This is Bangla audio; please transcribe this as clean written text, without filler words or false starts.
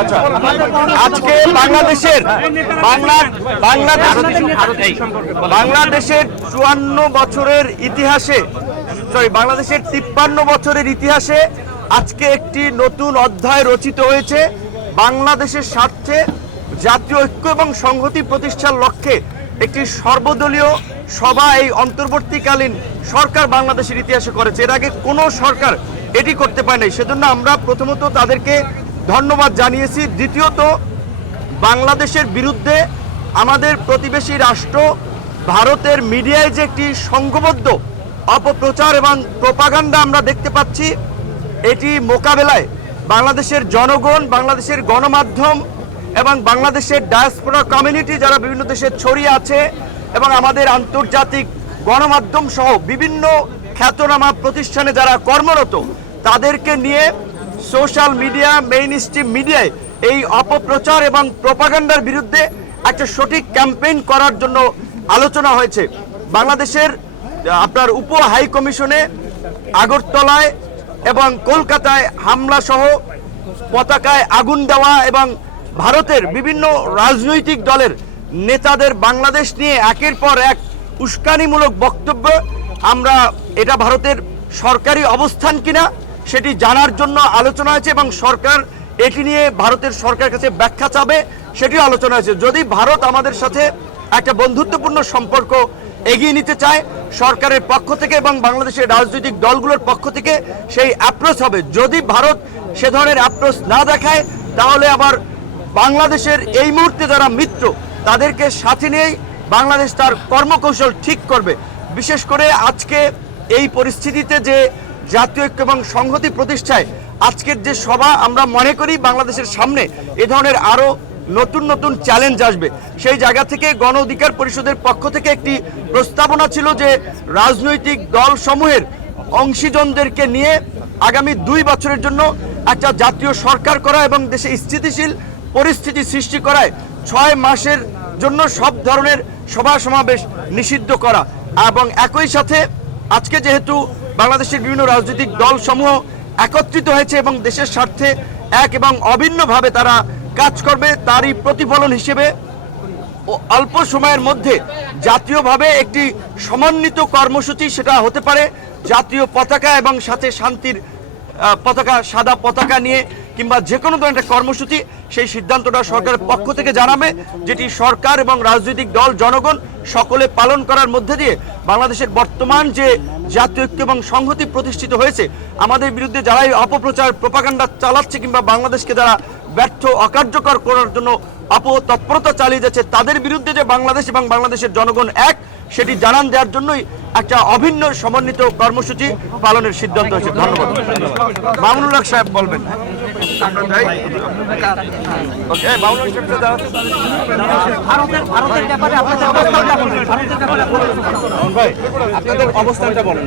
আচ্ছা, আজকে বাংলাদেশের 54 বছরের ইতিহাসে, বাংলাদেশের 53 বছরের ইতিহাসে আজকে একটি নতুন অধ্যায় রচিত হয়েছে। বাংলাদেশের স্বার্থে জাতীয় ঐক্য এবং সংহতি প্রতিষ্ঠার লক্ষ্যে একটি সর্বদলীয় সভা এই অন্তর্বর্তীকালীন সরকার বাংলাদেশের ইতিহাসে করেছে। এর আগে কোনো সরকার এটি করতে পারে নাই। সেজন্য আমরা প্রথমত তাদেরকে ধন্যবাদ জানিয়েছি। দ্বিতীয়ত, বাংলাদেশের বিরুদ্ধে আমাদের প্রতিবেশী রাষ্ট্র ভারতের মিডিয়ায় যে একটি সংঘবদ্ধ অপপ্রচার এবং প্রোপাগান্ডা আমরা দেখতে পাচ্ছি, এটি মোকাবেলায় বাংলাদেশের জনগণ, বাংলাদেশের গণমাধ্যম এবং বাংলাদেশের ডায়াসপোরা কমিউনিটি যারা বিভিন্ন দেশে ছড়িয়ে আছে এবং আমাদের আন্তর্জাতিক গণমাধ্যম সহ বিভিন্ন খ্যাতনামা প্রতিষ্ঠানে যারা কর্মরত, তাদেরকে নিয়ে সোশ্যাল মিডিয়া, মেইন স্ট্রিম মিডিয়ায় এই অপপ্রচার এবং প্রোপাগান্ডার বিরুদ্ধে একটা সঠিক ক্যাম্পেইন করার জন্য আলোচনা হয়েছে। বাংলাদেশের আপনার উপ হাই কমিশনে আগরতলায় এবং কলকাতায় হামলা সহ পতাকায় আগুন দেওয়া এবং ভারতের বিভিন্ন রাজনৈতিক দলের নেতাদের বাংলাদেশ নিয়ে একের পর এক উস্কানিমূলক বক্তব্য, আমরা এটা ভারতের সরকারি অবস্থান কিনা সেটি জানার জন্য আলোচনা হয়েছে এবং সরকার এটি নিয়ে ভারতের সরকারের কাছে ব্যাখ্যা চাবে, সেটিও আলোচনা হয়েছে। যদি ভারত আমাদের সাথে একটা বন্ধুত্বপূর্ণ সম্পর্ক এগিয়ে নিতে চায় সরকারের পক্ষ থেকে এবং বাংলাদেশের রাজনৈতিক দলগুলোর পক্ষ থেকে সেই অ্যাপ্রোচ হবে। যদি ভারত সে ধরনের অ্যাপ্রোচ না দেখায়, তাহলে আবার বাংলাদেশের এই মুহূর্তে যারা মিত্র তাদেরকে সাথে নিয়েই বাংলাদেশ তার কর্মকৌশল ঠিক করবে। বিশেষ করে আজকে এই পরিস্থিতিতে যে জাতীয় ঐক্য এবং সংহতি প্রতিষ্ঠায় আজকের যে সভা, আমরা মনে করি বাংলাদেশের সামনে এ ধরনের আরও নতুন নতুন চ্যালেঞ্জ আসবে। সেই জায়গা থেকে গণ অধিকার পরিষদের পক্ষ থেকে একটি প্রস্তাবনা ছিল যে রাজনৈতিক দল সমূহের অংশীজনদেরকে নিয়ে আগামী 2 বছরের জন্য একটা জাতীয় সরকার করা এবং দেশে স্থিতিশীল পরিস্থিতি সৃষ্টি করায় 6 মাসের জন্য সব ধরনের সভা সমাবেশ নিষিদ্ধ করা। এবং একই সাথে আজকে যেহেতু বাংলাদেশের বিভিন্ন রাজনৈতিক দল সমূহ একত্রিত হয়েছে এবং দেশের স্বার্থে এক এবং অভিন্নভাবে তারা কাজ করবে, তারই প্রতিফলন হিসেবে অল্প সময়ের মধ্যে জাতীয়ভাবে একটি সমন্বিত কর্মসূচি, সেটা হতে পারে জাতীয় পতাকা এবং সাথে শান্তির পতাকা, সাদা পতাকা নিয়ে কিংবা যে কোনো ধরনের কর্মসূচি, সেই সিদ্ধান্তটা সরকারের পক্ষ থেকে জানাবে, যেটি সরকার এবং রাজনৈতিক দল, জনগণ সকলে পালন করার মধ্যে দিয়ে বাংলাদেশের বর্তমান যে জাতীয় ঐক্য এবং সংহতি প্রতিষ্ঠিত হয়েছে, আমাদের বিরুদ্ধে যারাই অপপ্রচার প্রোপাগান্ডা চালাচ্ছে কিংবা বাংলাদেশকে যারা ব্যর্থ অকার্যকর করার জন্য অপতৎপরতা চালিয়ে যাচ্ছে, তাদের বিরুদ্ধে যে বাংলাদেশ এবং বাংলাদেশের জনগণ এক, সেটি জানান দেওয়ার জন্যই একটা অভিন্ন সমন্বিত কর্মসূচি পালনের সিদ্ধান্ত হয়েছে। ধন্যবাদ। মামুনুল হক সাহেব বলবেন। আপনাদের অবস্থানটা বলেন।